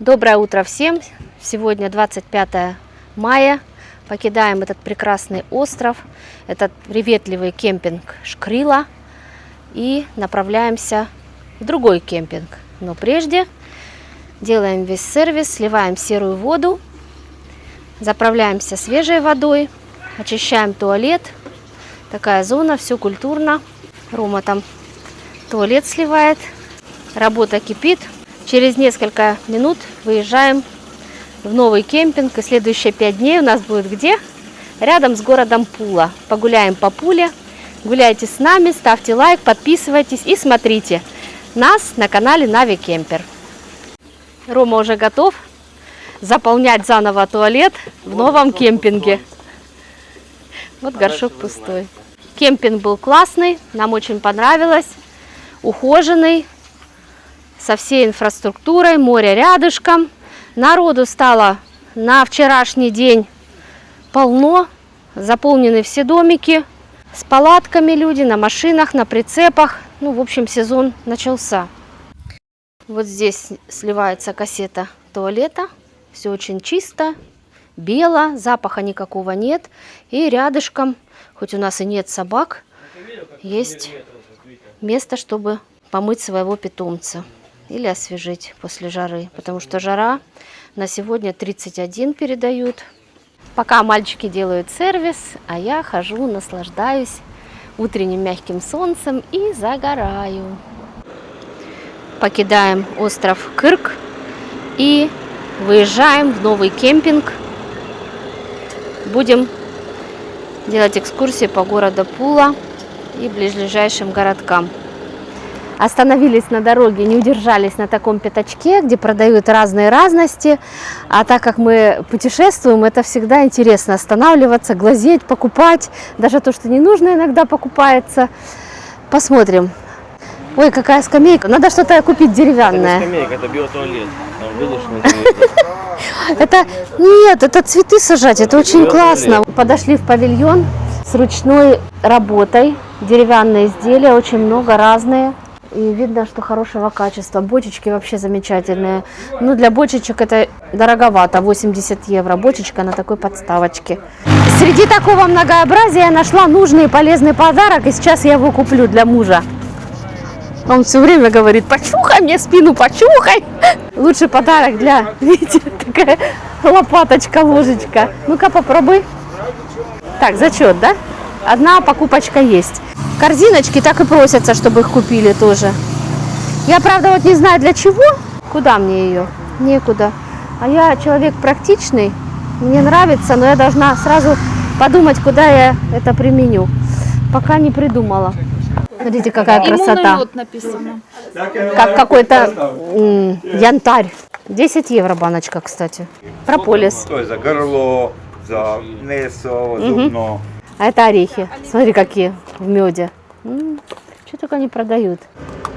Доброе утро всем! Сегодня 25 мая. Покидаем этот прекрасный остров, этот приветливый кемпинг Шкрила и направляемся в другой кемпинг. Но прежде делаем весь сервис, сливаем серую воду, заправляемся свежей водой, очищаем туалет. Такая зона, все культурно. Рома там туалет сливает, работа кипит. Через несколько минут выезжаем в новый кемпинг. И следующие 5 дней у нас будет где? Рядом с городом Пула. Погуляем по Пуле. Гуляйте с нами, ставьте лайк, подписывайтесь и смотрите нас на канале Нави Кемпер. Рома уже готов заполнять заново туалет в новом кемпинге. Вот горшок пустой. Кемпинг был классный, нам очень понравилось. Ухоженный, со всей инфраструктурой, море рядышком. Народу стало на вчерашний день полно, заполнены все домики, с палатками люди, на машинах, на прицепах. Ну, в общем, сезон начался. Вот здесь сливается кассета туалета, все очень чисто, бело, запаха никакого нет. И рядышком, хоть у нас и нет собак, есть место, чтобы помыть своего питомца или освежить после жары, потому что жара на сегодня 31 передают. Пока мальчики делают сервис, а я хожу, наслаждаюсь утренним мягким солнцем и загораю. Покидаем остров Кырк и выезжаем в новый кемпинг. Будем делать экскурсии по городу Пула и ближайшим городкам. Остановились на дороге, не удержались на таком пятачке, где продают разные разности. А так как мы путешествуем, это всегда интересно останавливаться, глазеть, покупать. Даже то, что не нужно, иногда покупается. Посмотрим. Ой, какая скамейка. Надо что-то купить деревянное. Это не скамейка, это биотуалет. Это нет, это цветы сажать, это очень классно. Подошли в павильон с ручной работой. Деревянные изделия, очень много, разные. И видно, что хорошего качества. Бочечки вообще замечательные. Ну, для бочечек это дороговато, 80 евро. Бочечка на такой подставочке. Среди такого многообразия я нашла нужный и полезный подарок. И сейчас я его куплю для мужа. Он все время говорит: почухай мне спину, почухай. Лучший подарок для, видите, такая лопаточка, ложечка. Ну-ка попробуй. Так, зачет, да? Одна покупочка есть. Корзиночки так и просятся, чтобы их купили тоже. Я, правда, вот не знаю для чего. Куда мне ее? Некуда. А я человек практичный. Мне нравится, но я должна сразу подумать, куда я это применю. Пока не придумала. Смотрите, какая красота. Лед написано. Как какой-то янтарь. 10 евро баночка, кстати. Прополис. То есть за горло, за несо, зубно. А это орехи. Смотри, какие в меде. Что только они продают.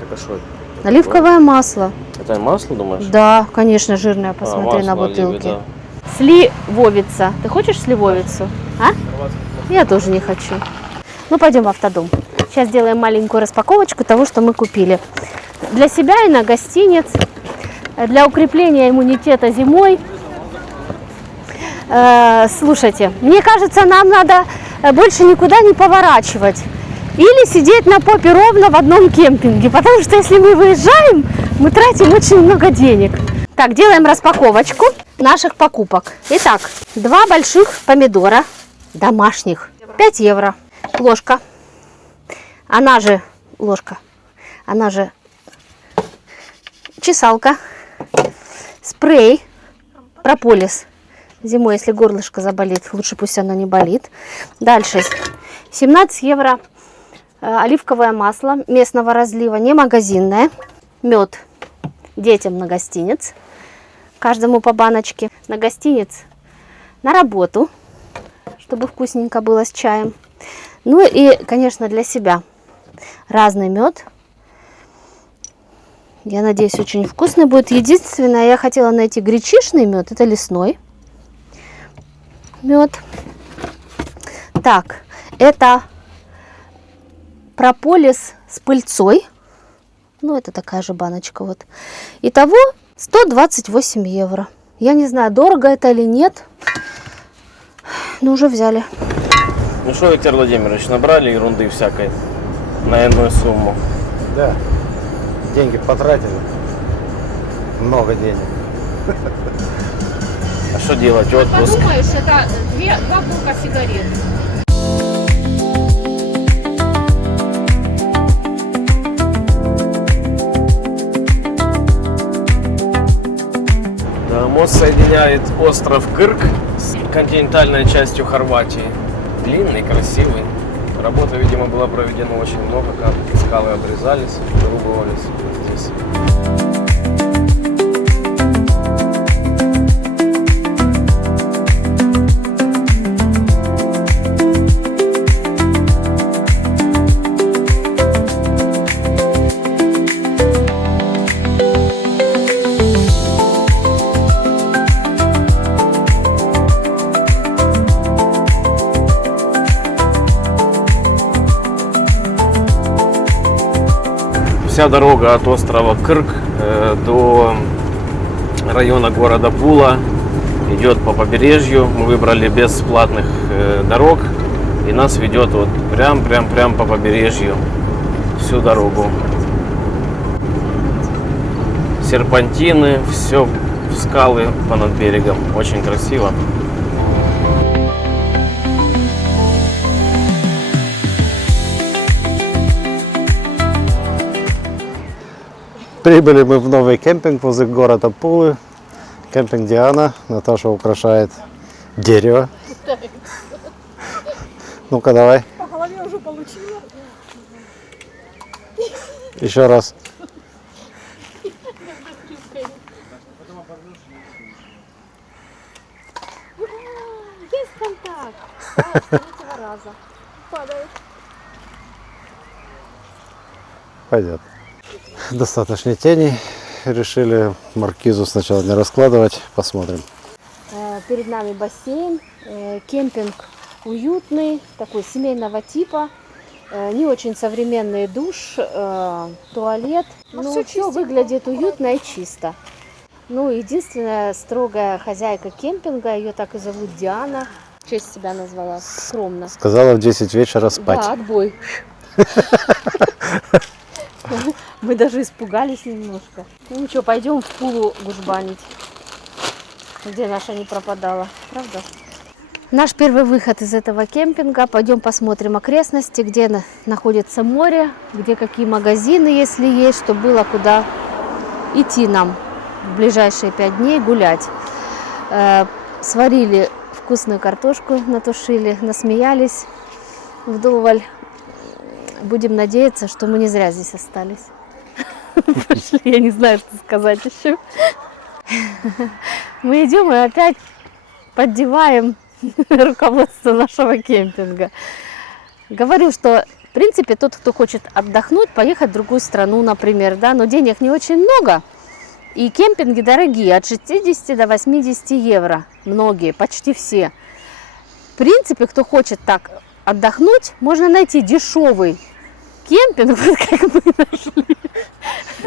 Это что? Оливковое масло. Это масло, думаешь? Да, конечно, жирное. Посмотри на бутылки. Оливы, да. Сливовица. Ты хочешь сливовицу? А? Я тоже не хочу. Ну, пойдем в автодом. Сейчас сделаем маленькую распаковочку того, что мы купили. Для себя и на гостиниц. Для укрепления иммунитета зимой. Слушайте, мне кажется, нам надо больше никуда не поворачивать. Или сидеть на попе ровно в одном кемпинге. Потому что если мы выезжаем, мы тратим очень много денег. Так, делаем распаковочку наших покупок. Итак, 2 больших помидора домашних. 5 евро. Ложка. Она же ложка. Она же чесалка. Спрей. Прополис. Зимой, если горлышко заболит, лучше пусть оно не болит. Дальше. 17 евро. Оливковое масло местного разлива, не магазинное. Мед детям на гостиниц. Каждому по баночке. На гостиниц на работу, чтобы вкусненько было с чаем. Ну и, конечно, для себя. Разный мед. Я надеюсь, очень вкусный будет. Единственное, я хотела найти гречишный мед. Это лесной мед. Так, это прополис с пыльцой. Ну, это такая же баночка. Вот. Итого 128 евро. Я не знаю, дорого это или нет, но уже взяли. Ну что, Виктор Владимирович, набрали ерунды всякой на иную сумму. Да, деньги потратили, много денег. А что делать? Отпуск. Подумаешь, это 2 блока сигарет. Да, мост соединяет остров Крк с континентальной частью Хорватии. Длинный, красивый. Работа, видимо, была проведена очень много. Скалы обрезались, вырубывались здесь. Вся дорога от острова Крк до района города Пула идет по побережью. Мы выбрали бесплатных дорог, и нас ведет вот прям по побережью всю дорогу. Серпантины, все скалы понад берегом. Очень красиво. Прибыли мы в новый кемпинг возле города Пулы. Кемпинг Диана. Наташа украшает дерево. Ну-ка, давай. По голове уже получила. Еще раз. Есть контакт. Да, с третьего раза. Падает. Пойдет. Достаточно теней. Решили маркизу сначала не раскладывать. Посмотрим. Перед нами бассейн, кемпинг уютный, такой семейного типа, не очень современный душ, туалет. Но Ну, всё все чистенько, выглядит уютно и чисто. Ну, единственная строгая хозяйка кемпинга, ее так и зовут Диана, в честь себя назвала, скромно. Сказала в 10 вечера спать. Да, отбой. Мы даже испугались немножко. Ну ничего, пойдем в Пулу гужбанить, где наша не пропадала, правда? Наш первый выход из этого кемпинга. Пойдем посмотрим окрестности, где находится море, где какие магазины, если есть, чтобы было куда идти нам в ближайшие 5 дней гулять. Сварили вкусную картошку, натушили, насмеялись вдоволь. Будем надеяться, что мы не зря здесь остались. Пошли, я не знаю, что сказать еще. Мы идем и опять поддеваем руководство нашего кемпинга. Говорю, что в принципе тот, кто хочет отдохнуть, поехать в другую страну, например, да, но денег не очень много, и кемпинги дорогие, от 60 до 80 евро, многие, почти все. В принципе, кто хочет так отдохнуть, можно найти дешевый кемпинг, вот как мы нашли.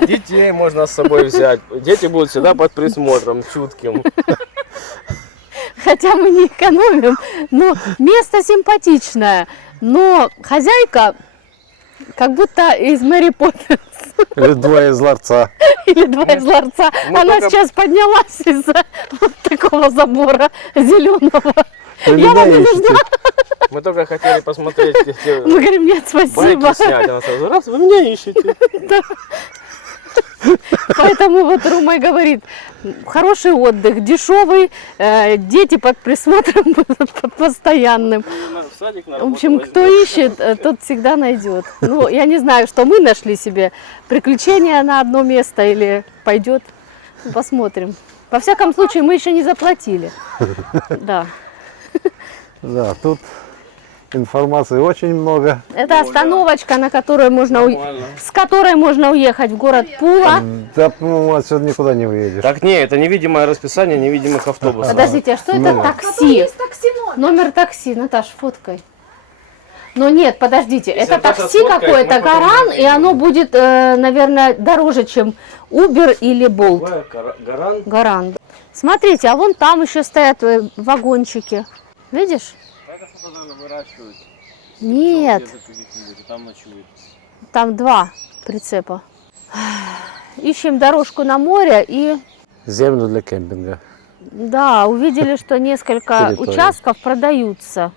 Детей можно с собой взять. Дети будут всегда под присмотром, чутким. Хотя мы не экономим, но место симпатичное. Но хозяйка как будто из Мэри Поппинс. Или двое из ларца. Или два из ларца. Мы Она только- сейчас поднялась из-за вот такого забора зеленого. Вы Я меня вам не ищете? нужна. Мы только хотели посмотреть эти Мы говорим, нет, байки спасибо. снять. Она сразу, раз, вы меня ищете. Поэтому вот Рума и говорит, хороший отдых, дешевый, дети под присмотром под постоянным. В садик на В общем, работу кто возьмем. ищет, тот всегда найдет. Ну, я не знаю, что мы нашли себе приключения на одно место или пойдет. Посмотрим. Во всяком случае, мы еще не заплатили. Да. Да, тут информации очень много. Это остановочка, на которой можно Нормально. с которой можно уехать в город Пула. Да, по-моему, отсюда никуда не уедешь. Так не, это невидимое расписание невидимых автобусов. Подождите, а что это Ну. такси? Есть такси номер. Номер такси, Наташ, фоткай. Но нет, подождите, Если это кто-то такси сфоткает, какое-то, мы потом Гаран, и увидим. оно будет, наверное, дороже, чем Uber или Bolt. Гаран. Гаран. Смотрите, а вон там еще стоят вагончики. Видишь? Это что-то выращивают. Нет, Там ночуют. там 2 прицепа. Ищем дорожку на море и, Землю для кемпинга. да, увидели, что несколько Территория. участков продаются.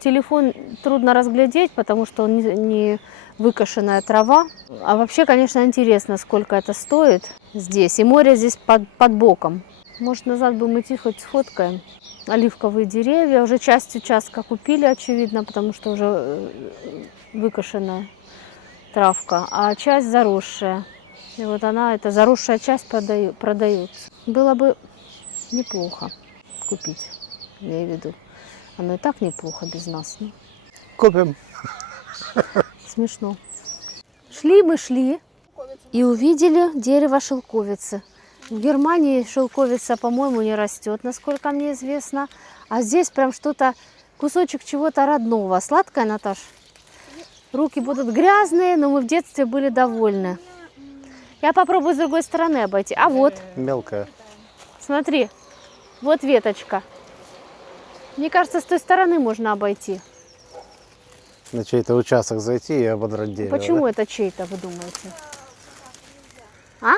Телефон трудно разглядеть, потому что он не выкошенная трава. А вообще, конечно, интересно, сколько это стоит здесь. И море здесь под боком. Может, назад будем идти, хоть сфоткаем. Оливковые деревья. Уже часть участка купили, очевидно, потому что уже выкошенная травка. А часть заросшая. И вот она, эта заросшая часть продается. Было бы неплохо купить, я имею в виду. Оно и так неплохо без нас. Ну, Купим. смешно. Шли мы, шли и увидели дерево шелковицы. В Германии шелковица, по-моему, не растет, насколько мне известно. А здесь прям что-то, кусочек чего-то родного. Сладкое, Наташ? Руки будут грязные, но мы в детстве были довольны. Я попробую с другой стороны обойти. А вот, Мелкая. смотри, вот веточка. Мне кажется, с той стороны можно обойти. На чей-то участок зайти и ободрать дерево. Почему да? это чей-то, вы думаете? А?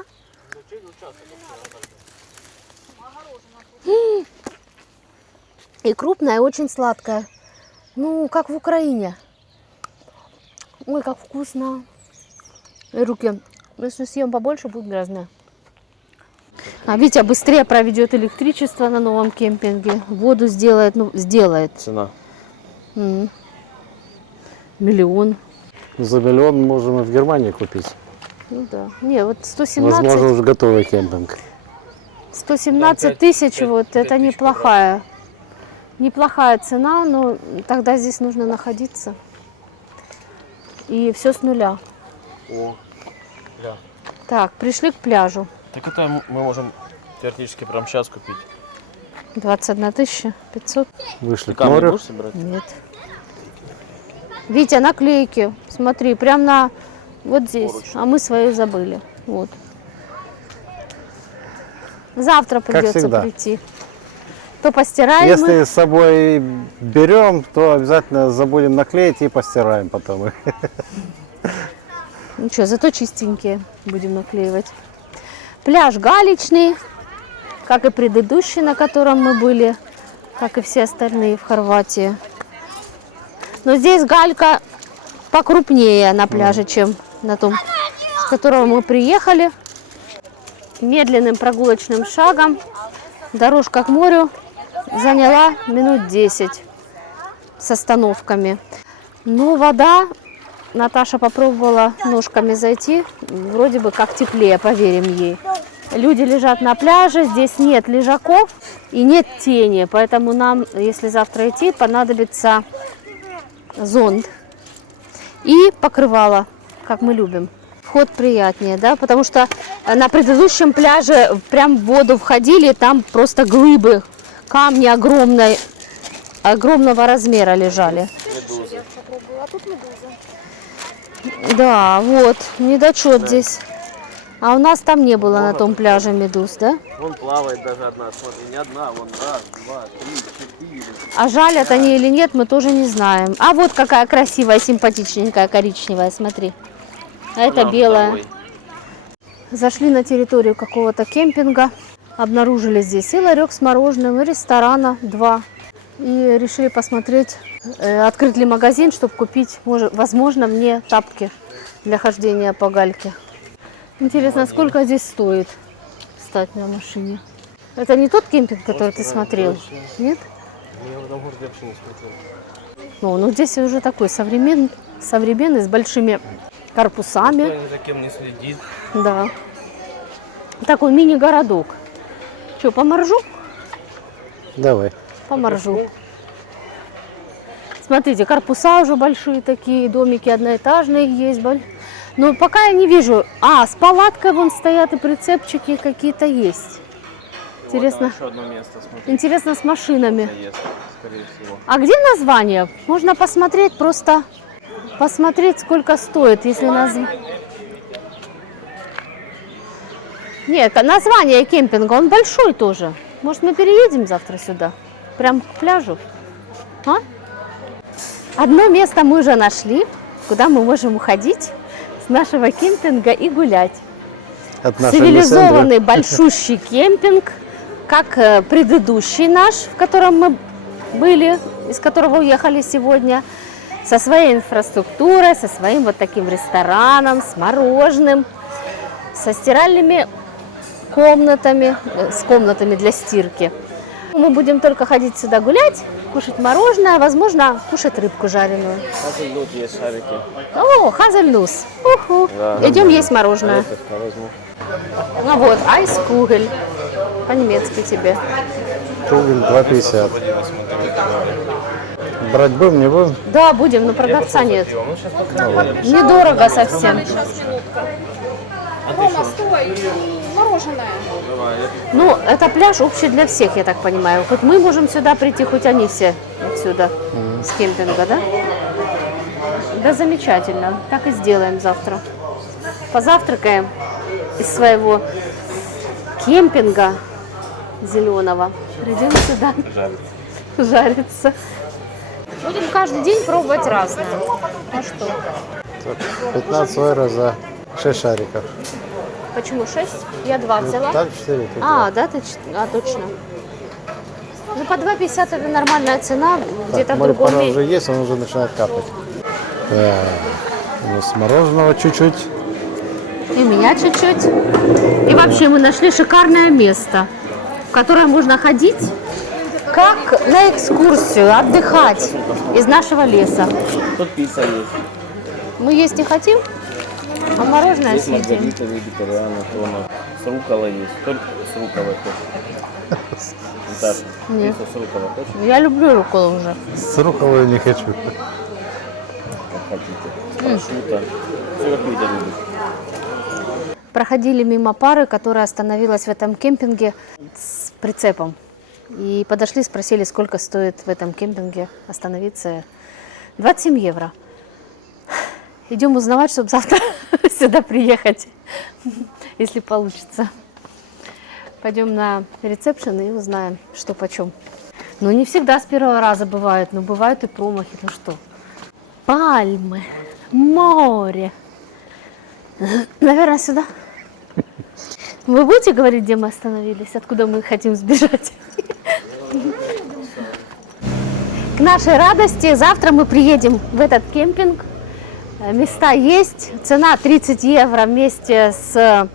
И крупная, и очень сладкая. Ну, как в Украине. Ой, как вкусно. И руки, если съем побольше, будут грязные. А Витя быстрее проведет электричество на новом кемпинге. Воду сделает, ну, сделает. Цена. Миллион. За миллион можем и в Германии купить. Ну да. Не, вот 117. Возможно, уже готовый кемпинг. 117 тысяч, вот это неплохая цена, но тогда здесь нужно находиться. И все с нуля. О, бля. Так, пришли к пляжу. Так это мы можем теоретически прямо сейчас купить. 21 500. Вышли к Камни морю. будешь собирать? Нет. Витя, наклейки. Смотри, прям на вот здесь. А мы свою забыли. Вот. Завтра придется всегда. прийти. То постираем Если мы. с собой берем, то обязательно забудем наклеить и постираем потом их. Ну что, зато чистенькие будем наклеивать. Пляж галечный, как и предыдущий, на котором мы были, как и все остальные в Хорватии. Но здесь галька покрупнее на пляже, чем на том, с которого мы приехали. Медленным прогулочным шагом дорожка к морю заняла минут 10 с остановками. Но вода, Наташа попробовала ножками зайти, вроде бы как теплее, поверим ей. Люди лежат на пляже, здесь нет лежаков и нет тени, поэтому нам, если завтра идти, понадобится зонт и покрывало, как мы любим. Вход приятнее, да, потому что на предыдущем пляже прям в воду входили, там просто глыбы, камни огромного размера лежали. Я попробую, а тут медуза. Да, вот, недочет здесь. А у нас там не было на том пляже медуз, да? Вон плавает даже одна, смотри, не одна, вон раз, два, три, 4. А жалят они или нет, мы тоже не знаем. А вот какая красивая, симпатичненькая, коричневая, смотри. А это белая. Зашли на территорию какого-то кемпинга, обнаружили здесь и ларек с мороженым, и ресторана 2. И решили посмотреть, открыт ли магазин, чтобы купить, возможно, мне тапки для хождения по гальке. Интересно, сколько здесь стоит встать на машине? Это не тот кемпинг, который ты смотрел? Нет? Я в этом городе вообще не смотрел. Ну здесь уже такой современный, с большими корпусами. Никто ни за кем не следит. Да. Такой мини-городок. Что, поморжу? Давай. Поморжу. Смотрите, корпуса уже большие такие, домики одноэтажные есть. Но пока я не вижу. А, с палаткой вон стоят и прицепчики какие-то есть. Интересно. Вот еще одно место, смотри. Интересно с машинами. Заезд, скорее всего. А где название? Можно посмотреть, просто посмотреть, сколько стоит, если Нет, название кемпинга, он большой тоже. Может, мы переедем завтра сюда? Прям к пляжу? А? Одно место мы уже нашли, куда мы можем уходить с нашего кемпинга и гулять. От нашей Цивилизованный большущий кемпинг, как предыдущий наш, в котором мы были, из которого уехали сегодня, со своей инфраструктурой, со своим вот таким рестораном, с мороженым, со стиральными комнатами, с комнатами для стирки. Мы будем только ходить сюда гулять, кушать мороженое, возможно, кушать рыбку жареную. Хазельнут есть шарики. О, хазельнус. Уху. Да. Идем есть мороженое. Я возьму. Ну вот, айскугель. По-немецки тебе. Кугель 2,50. Брать будем, не будем? Да, будем, но продавца нет. Недорого совсем. Рома, стой! Мороженое. Ну, это пляж общий для всех, я так понимаю. Хоть мы можем сюда прийти, хоть они все отсюда, с кемпинга, да? Да, замечательно. Так и сделаем завтра. Позавтракаем из своего кемпинга зеленого. Придем сюда жариться. Будем каждый день пробовать разное. А что? 15 евро за 6 шариков. Почему 6? Я 2 взяла. Там 4. тут А, да, точно. Ну, по 2,50 это нормальная цена, где-то в море другом пора месте. уже есть, он уже начинает капать. Так, у нас мороженого чуть-чуть. И меня чуть-чуть. И вообще мы нашли шикарное место, в которое можно ходить как на экскурсию, отдыхать из нашего леса. Тут пицца есть. Мы есть не хотим, а мороженое Есть съедим. маргарита, вегетариана, тона. С рукколой есть. Только с рукколой хочешь. Наташа, Нет. пиццу с рукколой хочешь? Я люблю рукколу уже. С руколой не хочу. Как хотите. С прошутто. Все как Витя любит. Проходили мимо пары, которая остановилась в этом кемпинге с прицепом. И подошли, спросили, сколько стоит в этом кемпинге остановиться. 27 евро. Идем узнавать, чтобы завтра сюда приехать, если получится. Пойдем на ресепшн и узнаем, что почем. Ну, не всегда с первого раза бывает, но бывают и промахи. Ну что? Пальмы, море. Наверное, сюда. Вы будете говорить, где мы остановились, откуда мы хотим сбежать? К нашей радости завтра мы приедем в этот кемпинг. Места есть. Цена 30 евро вместе с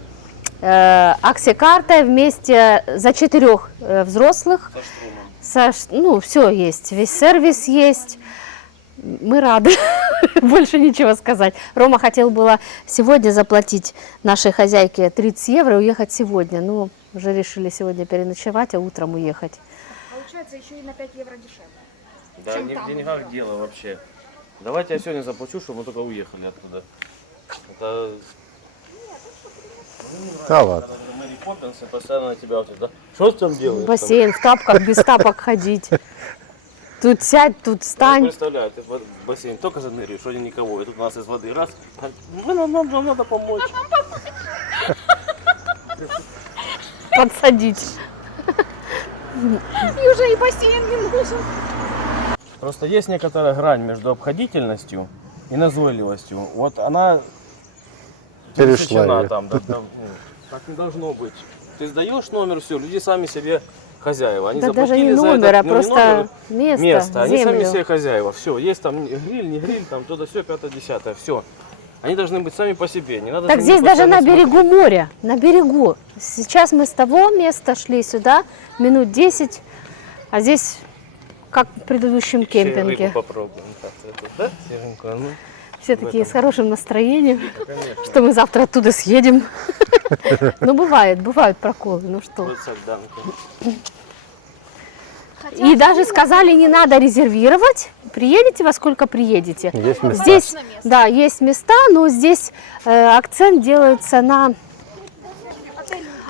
акси-картой, вместе за 4 взрослых. Ну, все есть. Весь сервис есть. Мы рады. Больше ничего сказать. Рома хотел было сегодня заплатить нашей хозяйке 30 евро и уехать сегодня. Но уже решили сегодня переночевать, а утром уехать. Получается, еще и на 5 евро дешевле. Да, Чем не в там? деньгах дело вообще. Давайте я сегодня заплачу, чтобы мы только уехали оттуда. Это Да ладно. Мэри Поппинс и постоянно на тебя вот это. Что ты там делаешь? Бассейн в тапках, без тапок ходить. Тут сядь, тут Я встань. представляю, ты в бассейн только заныришь, вроде никого. И тут у нас из воды раз. Нам надо помочь. Подсадить. И уже и бассейн не нужен. Просто есть некоторая грань между обходительностью и назойливостью. Вот она Перешла пересечена её. там. Так не должно быть. Ты сдаешь номер, все, люди сами себе хозяева. Они Да даже заплатили не за номер, это, а ну, не просто номер, место, Они сами землю. себе хозяева. Все, есть там гриль, не гриль, там то-то все, 5-10, все. Они должны быть сами по себе. Не надо Так за ними здесь даже на постоянно берегу моря, на берегу. Сейчас мы с того места шли сюда, минут 10, а здесь как в предыдущем смотреть. Серый кемпинге. рыбу попробуем. Так, это, да, серенькую? А ну, Все такие с хорошим настроением, конечно. что мы завтра оттуда съедем. Ну, бывают проколы, ну что. Вот сальданка. И даже сказали, не надо резервировать, приедете во сколько приедете. Есть места. Здесь, Точно место. да, есть места, но здесь акцент делается на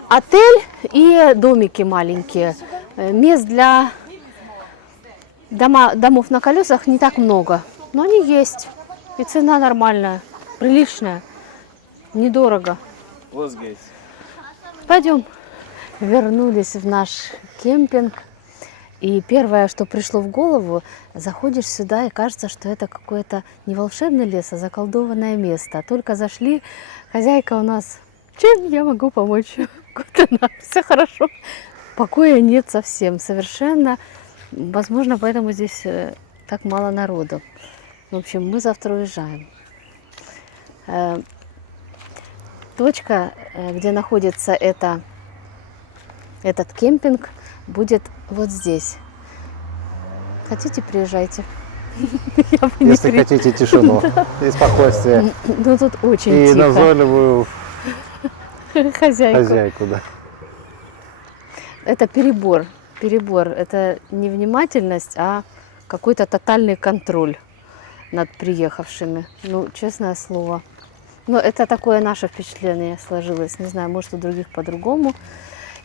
отель и домики маленькие. Мест для домов на колесах не так много, но они есть. И цена нормальная, приличная, недорого. Пойдем. Вернулись в наш кемпинг. И первое, что пришло в голову, заходишь сюда и кажется, что это какой-то не волшебный лес, а заколдованное место. Только зашли, хозяйка у нас, чем я могу помочь? Вот она, все хорошо. Покоя нет совсем, совершенно. Возможно, поэтому здесь так мало народу. В общем, мы завтра уезжаем. Точка, где находится этот кемпинг, будет вот здесь. Хотите, приезжайте. Я бы не Если хотите тишину и спокойствие, Ну тут очень и тихо. назойливую Хозяйку. хозяйку, да. Это перебор. Перебор. Это не внимательность, а какой-то тотальный контроль над приехавшими. Ну, честное слово. Но это такое наше впечатление сложилось. Не знаю, может, у других по-другому.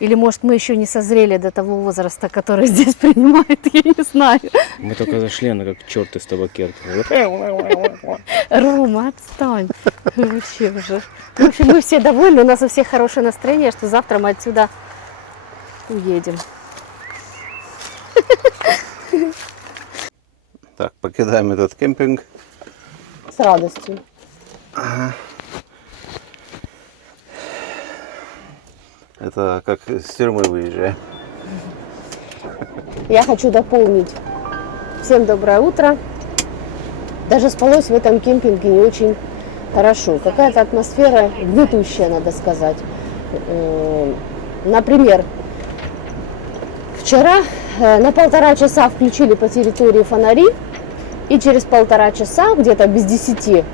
Или, может, мы еще не созрели до того возраста, который здесь принимает, я не знаю. Мы только зашли, она как черт из табакерки. Рома, отстань. Вообще уже. В общем, мы все довольны, у нас у всех хорошее настроение, что завтра мы отсюда уедем. Так, покидаем этот кемпинг. С радостью. Это как из тюрьмы выезжаем. Я хочу дополнить. Всем доброе утро. Даже спалось в этом кемпинге не очень хорошо. Какая-то атмосфера гнетущая, надо сказать. Например, вчера на 1,5 часа включили по территории фонари, и через 1,5 часа, где-то без 10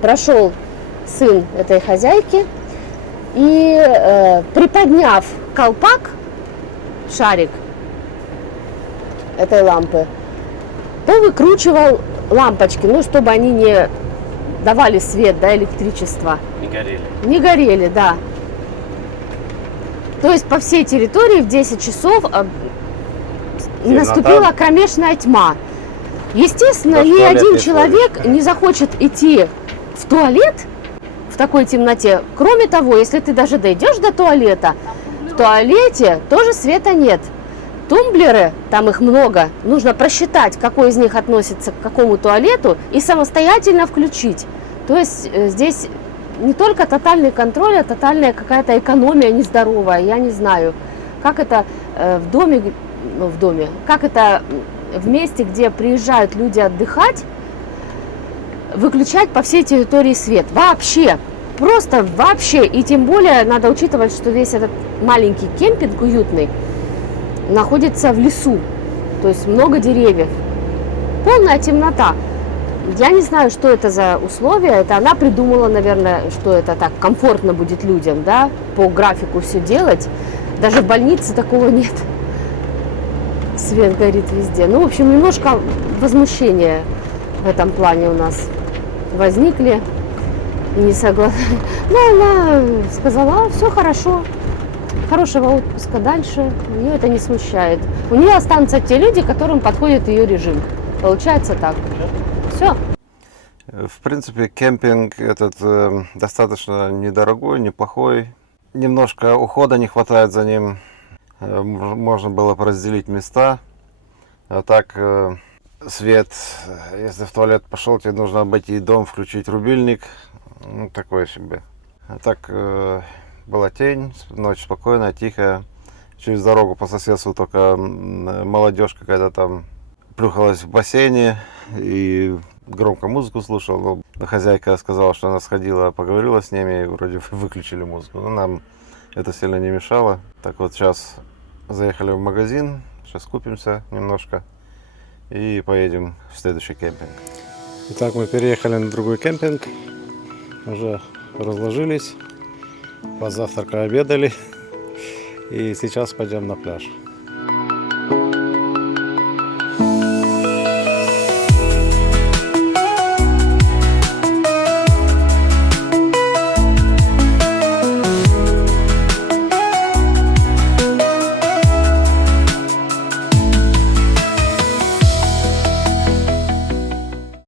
прошел сын этой хозяйки и, приподняв колпак, шарик этой лампы, то выкручивал лампочки, ну, чтобы они не давали свет, да, электричество. Не горели. Не горели, да. То есть по всей территории в 10 часов наступила кромешная тьма. Естественно, Даже в ни туалет один не человек сходишь. не захочет идти в туалет в такой темноте. Кроме того, если ты даже дойдешь до туалета, в туалете тоже света нет. Тумблеры, там их много, нужно просчитать, какой из них относится к какому туалету, и самостоятельно включить. То есть здесь не только тотальный контроль, а тотальная какая-то экономия нездоровая. Я не знаю, как это в доме, как это в месте, где приезжают люди отдыхать, выключать по всей территории свет. Вообще, просто вообще. И тем более надо учитывать, что весь этот маленький кемпинг уютный находится в лесу, то есть много деревьев, полная темнота. Я не знаю, что это за условия, это она придумала, наверное, что это так комфортно будет людям, да, по графику все делать. Даже в больнице такого нет. Свет горит везде. Ну, в общем, немножко возмущения в этом плане у нас возникли. И не согласна. Ну, она сказала, все хорошо. Хорошего отпуска дальше, ее это не смущает. У нее останутся те люди, которым подходит ее режим. Получается так. Все. В принципе, кемпинг этот достаточно недорогой, неплохой. Немножко ухода не хватает за ним. Можно было бы разделить места. А так, свет, если в туалет пошел, тебе нужно обойти дом, включить рубильник. Ну, такое себе. А так, была тень, ночь спокойная, тихая. Через дорогу по соседству только молодежь какая-то там плюхалась в бассейне и громко музыку слушала. Но хозяйка сказала, что она сходила, поговорила с ними и вроде выключили музыку. Но нам это сильно не мешало. Так вот, сейчас заехали в магазин, сейчас купимся немножко и поедем в следующий кемпинг. Итак, мы переехали на другой кемпинг, уже разложились, позавтракали, обедали и сейчас пойдем на пляж.